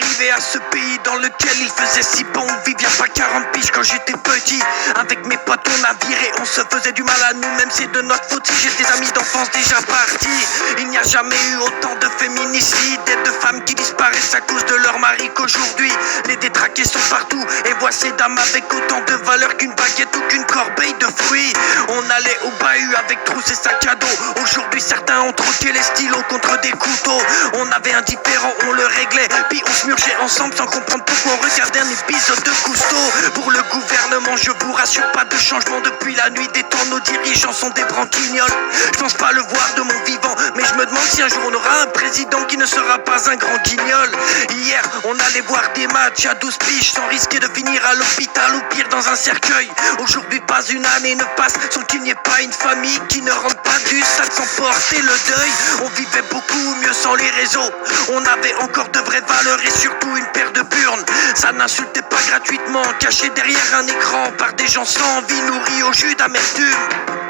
arrivé à ce pays dans lequel il faisait si bon vivre. Y'a pas 40 piges quand j'étais petit. Avec mes potes on a viré, on se faisait du mal à nous-mêmes, c'est de notre faute si j'ai des amis d'enfance déjà partis. Il n'y a jamais eu autant de féminicides et de femmes qui disparaissent à cause de leur mari qu'aujourd'hui. Les détraqués sont partout et vois ces dames avec autant de valeur qu'une baguette ou qu'une corbeille de fruits. On allait au bahut avec trousses et sacs à dos. Aujourd'hui certains ont troqué les stylos contre des couteaux. On avait un différend, on le réglait, puis on se murgeait ensemble sans comprendre pourquoi on regardait un épisode de Cousteau. Pour le gouvernement, je vous rassure, pas de changement depuis la nuit des temps. Nos dirigeants sont des branquignoles. Je pense pas le voir de mon vivant, mais je me demande si un jour on aura un président qui ne sera pas un grand guignol. Hier, on allait voir des matchs à 12 piges sans risquer de finir à l'hôpital ou pire dans un cercueil. Aujourd'hui, pas une année ne passe sans qu'il n'y ait pas une famille qui ne rentre pas du sac sans porter le deuil. On vivait beaucoup mieux sans les réseaux. On avait encore de vraies valeurs et surtout une paire de burnes. Ça n'insultait pas gratuitement, caché derrière un écran par des gens sans vie nourris au jus d'amertume.